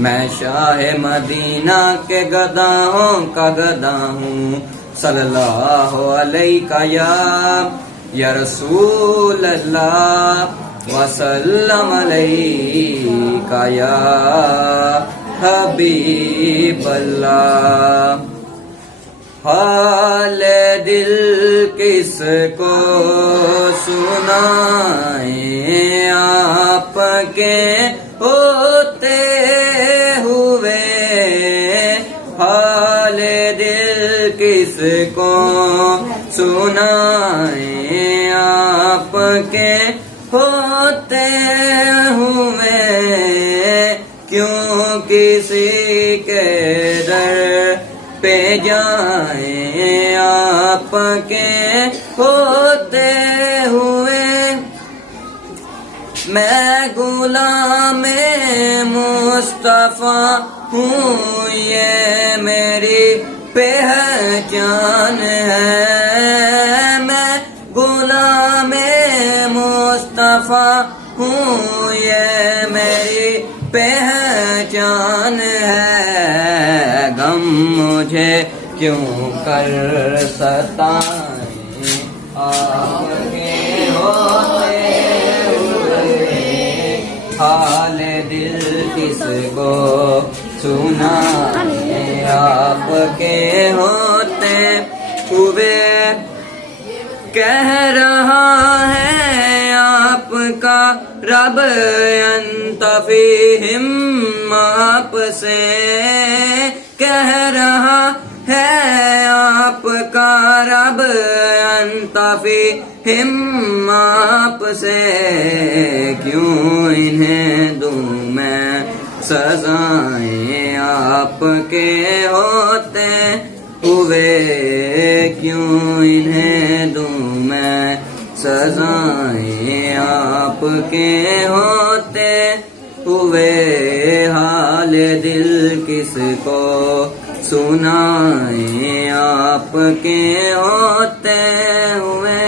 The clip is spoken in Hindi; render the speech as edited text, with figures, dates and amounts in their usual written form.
मैं शाह मदीना के गदाहों का गदा हूँ सल्लल्लाहु अलैका या रसूल अल्लाह वसल्लम अलैका या हबीब अल्लाह। हाल दिल किसको सुनाए आपके होते हुए, हाल दिल किसको सुनाए आपके होते हुए, क्यों किसी के दर पे जाए आपके होते हुए। मैं गुलाम मुस्तफा हूँ ये मेरी पहचान है, मैं गुलाम मुस्तफा हूँ ये मेरी पहचान है। गम मुझे क्यों कर सताए आपके होते हुए, हाल दिल किसको सुनाए आपके होते हुए। कह रहा है आपका रब यंतफीहिम आपसे, कह रहा है आपका रब यंतफीहिम आपसे, क्यों इन्हें दूं मैं सजाएं आपके होते हुए, क्यों इन्हें दूं मैं सजाएं आपके होते हुए। हाल दिल किसको सुनाए आपके होते हुए।